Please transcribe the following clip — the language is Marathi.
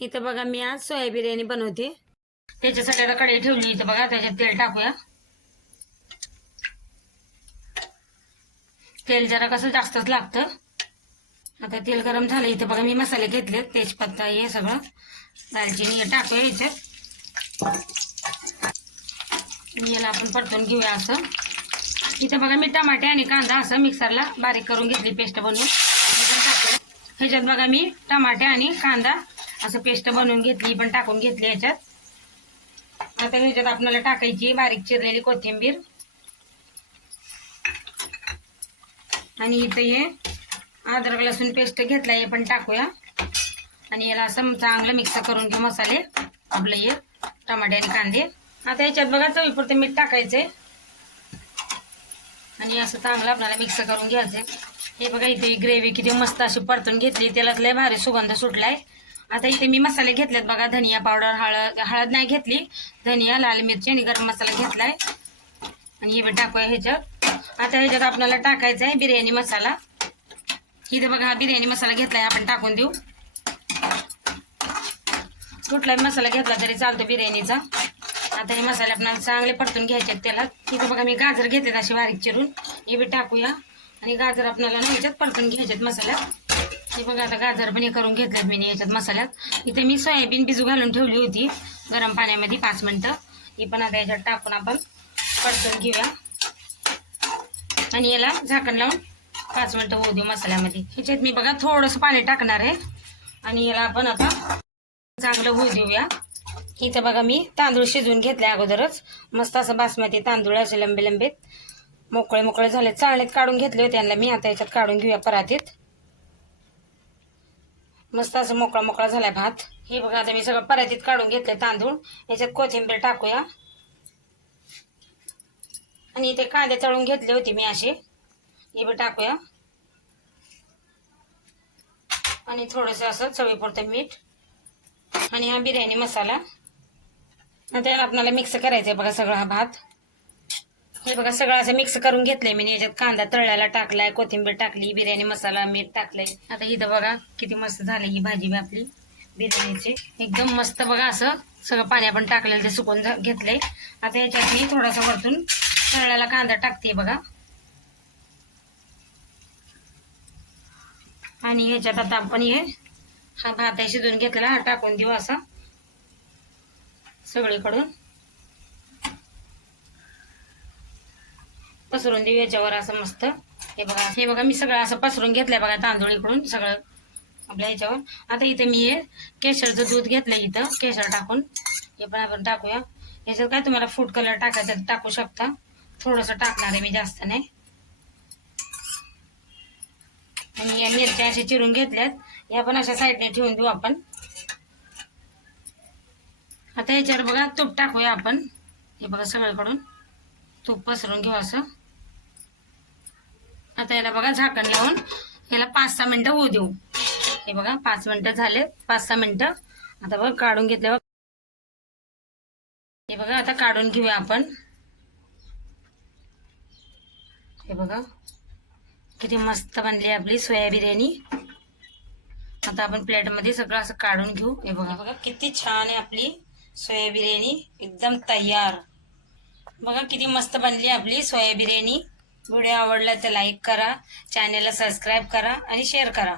इथं बघा मी आज सोया बिर्याणी बनवते। त्याच्यासाठी आता कढई ठेवली। इथं बघा त्याच्यात तेल टाकूया। तेल जरा कसं जास्तच लागतं। आता तेल गरम झालं। इथं बघा मी मसाले घेतले, तेजपत्ता हे सगळं, दालचिनी हे टाकूया याच्यात। याला आपण परतून घेऊया असं। इथं बघा मी टमाटे आणि कांदा असं मिक्सरला बारीक करून घेतली, पेस्ट बनवून। ह्याच्यात बघा मी टमाटे आणि कांदा असं पेस्ट बनवून घेतली, पण टाकून घेतली याच्यात। आता ह्याच्यात आपल्याला टाकायची बारीक चिरलेली कोथिंबीर आणि इथं हे अद्रक लसूण पेस्ट घेतलाय, हे पण टाकूया। आणि याला असं चांगलं मिक्स करून घेऊ मसाले आपलं हे टमाटे आणि कांदे। आता याच्यात बघा चवीपुरते मीठ टाकायचंय आणि असं चांगलं आपल्याला मिक्स करून घ्यायचंय। हे बघा इथे ग्रेव्ही किती मस्त अशी परतून घेतली, त्याला लय भारी सुगंध सुटलाय। आता इथे मी मसाले घेतलेत बघा, धनिया पावडर, हळद नाही घेतली, धनिया, लाल मिरची आणि गरम मसाला घेतलाय आणि हे टाकूया ह्याच्यात। आता ह्याच्यात आपल्याला टाकायचा आहे बिर्याणी मसाला। इथे बघा हा बिर्याणी मसाला घेतलाय, आपण टाकून देऊ। कुठलाही मसाला घेतला तरी चालतो बिर्याणीचा। आता हे मसाले आपल्याला चांगले परतून घ्यायचे तेलात। इथे बघा मी गाजर घेतलेत अशी बारीक चिरून, हे बी टाकूया आणि गाजर आपल्याला ह्याच्यात परतून घ्यायचेत मसाल्यात। हे बघा आता गाजर पण हे करून घेतलेत मी याच्यात मसाल्यात। इथे मी सोयाबीन भिजू घालून ठेवली होती गरम पाण्यामध्ये 5 मिनिटं, ही पण आता याच्यात टाकून आपण परतून घेऊया आणि याला झाकण लावून 5 मिनिटं होऊ देऊ मसाल्यामध्ये। ह्याच्यात मी बघा थोडंसं पाणी टाकणार आहे आणि याला आपण आता चांगलं होऊ देऊया। इथं बघा मी तांदूळ शिजवून घेतले अगोदरच, मस्त असं बासमती तांदूळ असे लंबे लंबे मोकळे मोकळे झाले, चाळणीत काढून घेतले होते त्यांना मी। आता याच्यात काढून घेऊया परातीत। मस्त असं मोकळा मोकळा झालाय भात। हे बघा आता मी सगळं परातीत काढून घेतले तांदूळ। याच्यात कोथिंबीर टाकूया आणि इथे कांदे तळून घेतले होते मी असे, हे बी टाकूया आणि थोडंसं असं चवीपुरतं मीठ आणि हा बिर्याणी मसाला। आता आपल्याला मिक्स करायचंय बघा सगळा हा भात। हे बघा सगळं असं मिक्स करून घेतलंय मी। याच्यात कांदा तळल्याला टाकलाय, कोथिंबीर टाकली, बिर्याणी मसाला, मीठ टाकलंय। आता इथं बघा किती मस्त झाली ही भाजी आपली बिर्याणीची, एकदम मस्त। बघा असं सगळं पाणी आपण टाकलेलं ते सुकून घेतलंय। आता याच्यात मी थोडासा वरतून तळल्याला कांदा टाकते बघा आणि ह्याच्यात आता आपण हे हा भात शिजवून घेतलेला हा टाकून देऊ असं सगळीकडून पसरून देऊ याच्यावर असं मस्त। हे बघा मी सगळं असं पसरून घेतलंय बघा तांदूळ इकडून सगळं आपल्या याच्यावर। आता इथे मी हे केशरचं दूध घेतलंय, इथं केशर टाकून हे पण आपण टाकूया। याच्यात काय तुम्हाला फूड कलर टाकायचं टाकू शकता, थोडंसं टाकणार आहे मी, जास्त नाही। आणि या मिरच्या अशा चिरून घेतल्यात, या पण अशा साईडने ठेवून देऊ आपण। आता याच्यावर बघा तूप टाकूया आपण, हे बघा सगळीकडून तूप पसरून घेऊ असं। आता याला बघा झाकण लावून याला 5-6 मिनिटं होऊ देऊ। हे बघा 5 मिनिटं झाले, 5-6 मिनिटं। आता बघा काढून घेतले बघा, हे बघा आता काढून घेऊया आपण। हे बघा किती मस्त बनली आपली सोया बिर्याणी। आता आपण प्लेटमध्ये सगळं असं काढून घेऊ। हे बघा किती छान आहे आपली सोया बिर्याणी, एकदम तयार। बघा किती मस्त बनली आपली सोया बिर्याणी। व्हिडिओ आवडला तर लाईक करा, चॅनलला सबस्क्राईब करा आणि शेअर करा।